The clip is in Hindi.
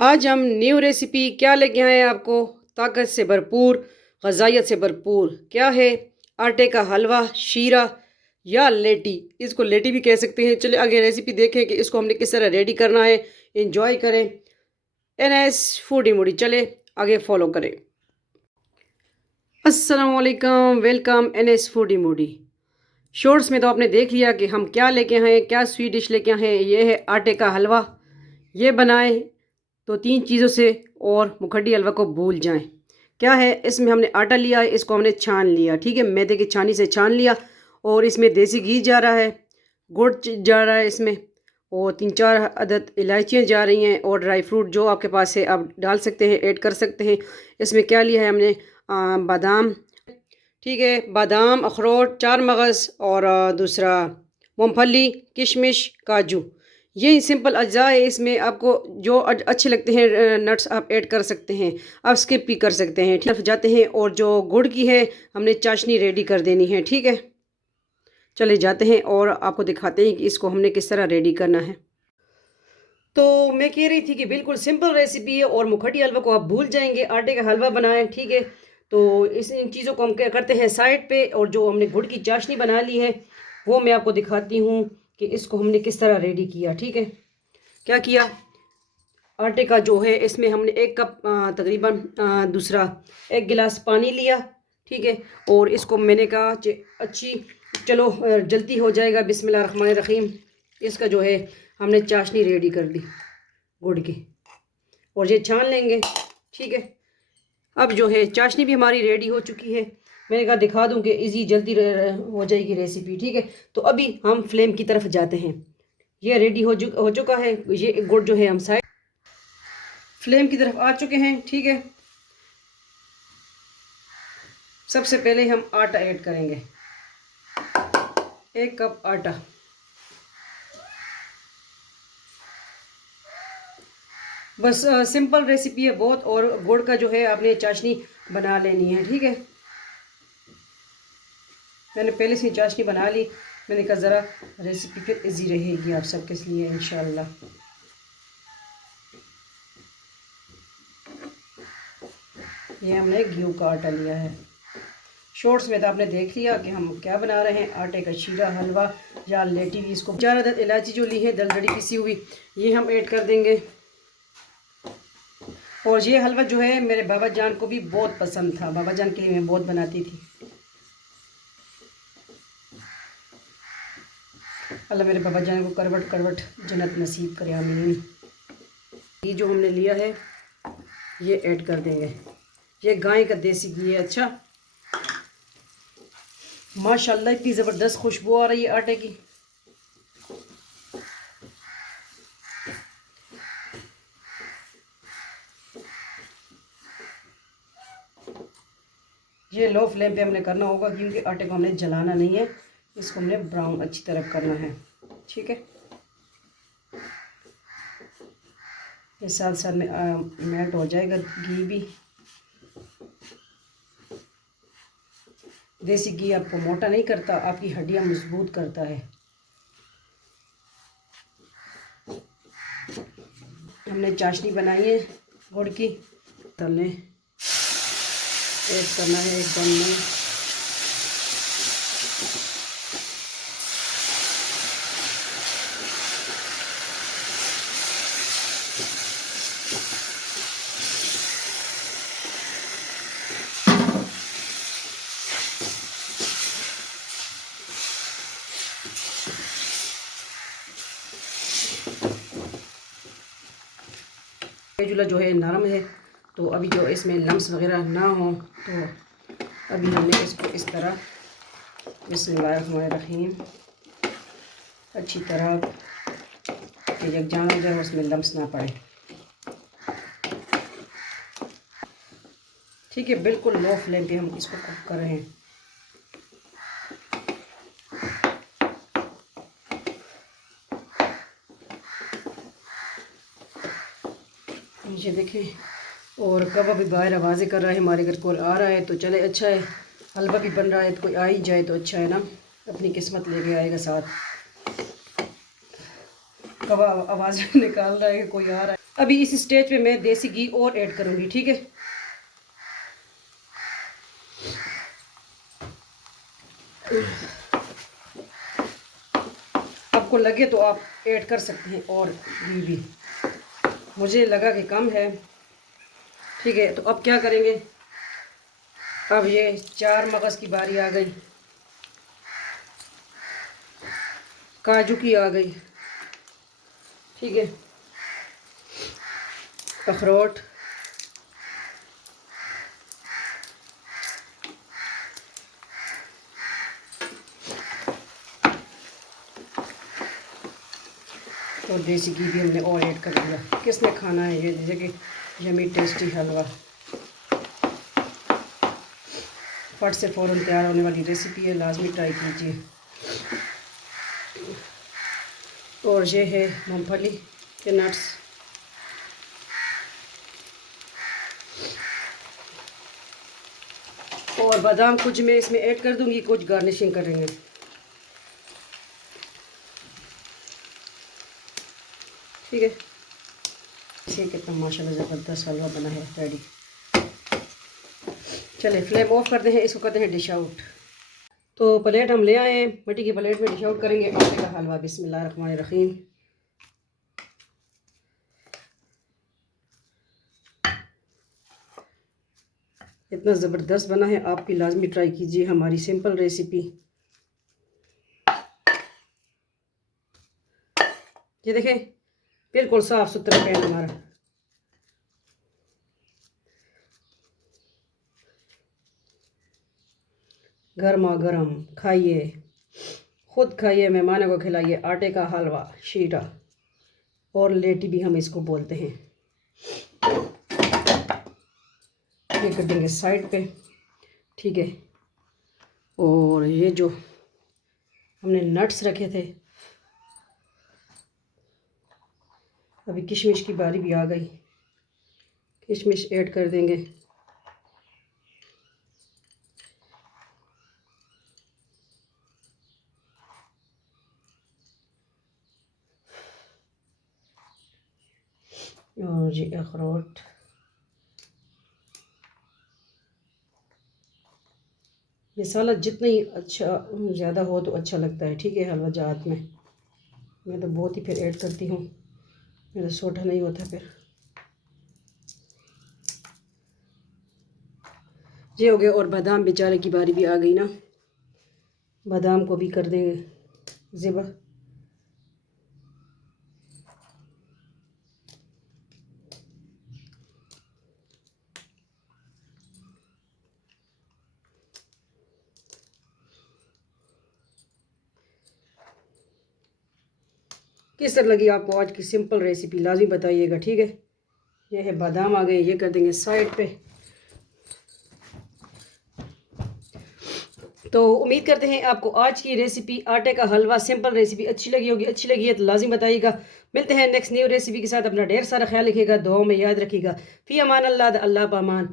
आज हम न्यू रेसिपी क्या लेके आए हैं आपको। ताकत से भरपूर, ग़ज़ाइयत से भरपूर क्या है। आटे का हलवा, शीरा या लेटी, इसको लेटी भी कह सकते हैं। चलिए आगे रेसिपी देखें कि इसको हमने किस तरह रेडी करना है। इंजॉय करें। NS फूडी मूडी, चले आगे फॉलो करें। अस्सलाम वालेकुम, welcome NS foodie Moody. Shorts में तो आपने देख लिया कि हम क्या लेके आए हैं, क्या स्वीट डिश लेके आए हैं। ये है आटे का हलवा। ये बनाएं तो तीन चीज़ों से और मुखड्डी हलवा को भूल जाएं। क्या है इसमें, हमने आटा लिया है, इसको हमने छान लिया, ठीक है, मैदे की छानी से छान लिया। और इसमें देसी घी जा रहा है, गुड़ जा रहा है इसमें, और 3-4 अदद इलायचियाँ जा रही हैं, और ड्राई फ्रूट जो आपके पास है आप डाल सकते हैं, ऐड कर सकते हैं। इसमें क्या लिया है हमने, बादाम, ठीक है, बादाम, अखरोट, 4 मगज़, और दूसरा मूंगफली, किशमिश, काजू। ये सिंपल अज्जा है। इसमें आपको जो अच्छे लगते हैं नट्स आप ऐड कर सकते हैं, आप स्किप भी कर सकते हैं, ठीक जाते हैं। और जो गुड़ की है हमने चाशनी रेडी कर देनी है, ठीक है। चले जाते हैं और आपको दिखाते हैं कि इसको हमने किस तरह रेडी करना है। तो मैं कह रही थी कि बिल्कुल सिंपल रेसिपी है और मुखटी हलवा को आप भूल जाएंगे। आटे का हलवा बनाएं, ठीक है। तो इन चीज़ों को हम क्या करते हैं साइड पे, और जो हमने गुड़ की चाशनी बना ली है वो मैं आपको दिखाती हूँ कि इसको हमने किस तरह रेडी किया, ठीक है। क्या किया, आटे का जो है इसमें हमने 1 कप तकरीबन दूसरा 1 गिलास पानी लिया, ठीक है। और इसको मैंने कहा अच्छी, चलो जल्दी हो जाएगा, बिस्मिल्लाहिर्रहमानिर्रहीम। इसका जो है हमने चाशनी रेडी कर ली गुड़ की, और ये छान लेंगे, ठीक है। अब जो है चाशनी भी हमारी रेडी हो चुकी है। मैंने कहा दिखा दूं कि इजी जल्दी हो जाएगी रेसिपी, ठीक है। तो अभी हम फ्लेम की तरफ जाते हैं। ये रेडी हो चुका है। ये गुड़ जो है हम साइड फ्लेम की तरफ आ चुके हैं, ठीक है। सबसे पहले हम आटा ऐड करेंगे, 1 कप आटा। बस सिंपल रेसिपी है बहुत। और गुड़ का जो है आपने चाशनी बना लेनी है, ठीक है। मैंने पहले से चाशनी बना ली। मैंने कहा ज़रा रेसिपी फिर इजी रहेगी आप सबके लिए इंशाल्लाह। ये हमने गेहूं का आटा लिया है। शॉर्ट्स में तो आपने देख लिया कि हम क्या बना रहे हैं, आटे का शीरा, हलवा या लेटी भी। इसको 4 अदद इलायची जो ली है दरदरी पिसी हुई, ये हम ऐड कर देंगे। और ये हलवा जो है मेरे बाबा जान को भी बहुत पसंद था, बाबा जान के लिए मैं बहुत बनाती थी। अल्लाह मेरे बाबा जान को करवट करवट जन्नत नसीब करे, आमीन। ये जो हमने लिया है ये ऐड कर देंगे। ये गाय का देसी घी है। अच्छा, माशाल्लाह इतनी ज़बरदस्त खुशबू आ रही है आटे की। ये लो फ्लेम पे हमने करना होगा क्योंकि आटे को हमने जलाना नहीं है, इसको हमने ब्राउन अच्छी तरह करना है, ठीक है। ये साथ साथ में मेल्ट हो जाएगा घी भी। देसी घी आपको मोटा नहीं करता, आपकी हड्डियां मजबूत करता है। हमने चाशनी बनाई है गुड़ की, तलने ऐड करना है एकदम में। चूल्हा जो है नरम है, तो अभी जो इसमें लम्स वगैरह ना हो, तो अभी हमने इसको इस तरह बिस्मिल्लाहिर्रहमानिर्रहीम अच्छी तरह यकजान हो जाए, उसमें लम्स ना पड़े, ठीक है। बिल्कुल लो फ्लेम पे हम इसको कुक कर रहे हैं। नीचे देखें, और कब अभी बाहर आवाज़ें कर रहा है, हमारे घर कॉल आ रहा है, तो चले अच्छा है। हलवा भी बन रहा है तो कोई आ ही जाए तो अच्छा है ना, अपनी किस्मत लेके आएगा साथ। कब आवाज़ निकाल रहा है कि कोई आ रहा है। अभी इस स्टेज पे मैं देसी घी और ऐड करूँगी, ठीक है। आपको लगे तो आप ऐड कर सकते हैं और घी भी, मुझे लगा कि कम है, ठीक है। तो अब क्या करेंगे, अब ये 4 मगज़ की बारी आ गई, काजू की आ गई, ठीक है, अखरोट, और देसी घी भी हमने और ऐड कर दिया। किसने खाना है ये, जैसे कि यमी टेस्टी हलवा, फट से फ़ौरन तैयार होने वाली रेसिपी है, लाजमी ट्राई कीजिए। और ये है मूंगफली के नट्स, और बादाम कुछ मैं इसमें ऐड कर दूंगी, कुछ गार्निशिंग करेंगे, ठीक है। इसे कितना माशाल्लाह ज़बरदस्त हलवा बना है, रेडी। चले फ्लेम ऑफ करते हैं, इसको करते हैं डिश आउट। तो प्लेट हम ले आए हैं, मिट्टी की प्लेट में डिश आउट करेंगे आटे का हलवा। बिस्मिल्लाहिर्रहमानिर्रहीम। इतना ज़बरदस्त बना है, आप भी लाजमी ट्राई कीजिए हमारी सिंपल रेसिपी। ये देखें, बिल्कुल साफ़ सुथरा पैन हमारा। गर्मा गर्म खाइए, खुद खाइए, मेहमानों को खिलाइए। आटे का हलवा, शीरा और लेटी भी हम इसको बोलते हैं। ये कर देंगे साइड पे, ठीक है। और ये जो हमने नट्स रखे थे, अभी किशमिश की बारी भी आ गई, किशमिश ऐड कर देंगे। और ये अखरोट, ये साला जितना ही अच्छा ज़्यादा हो तो अच्छा लगता है, ठीक है। हलवा जात में मैं तो बहुत ही फिर ऐड करती हूँ, मेरा सोटा नहीं होता फिर। ये हो गया। और बादाम बेचारे की बारी भी आ गई ना, बादाम को भी कर देंगे ज़िबा। किस तरह लगी आपको आज की सिंपल रेसिपी, लाजमी बताइएगा, ठीक है। ये है बादाम आ गए, ये कर देंगे साइड पे। तो उम्मीद करते हैं आपको आज की रेसिपी आटे का हलवा सिंपल रेसिपी अच्छी लगी होगी। अच्छी लगी है तो लाजिम बताइएगा। मिलते हैं नेक्स्ट न्यू रेसिपी के साथ। अपना ढेर सारा ख्याल रखिएगा, दुआओं में याद रखिएगा। फ़ी अमान अल्लाह, अल्लाह पामान।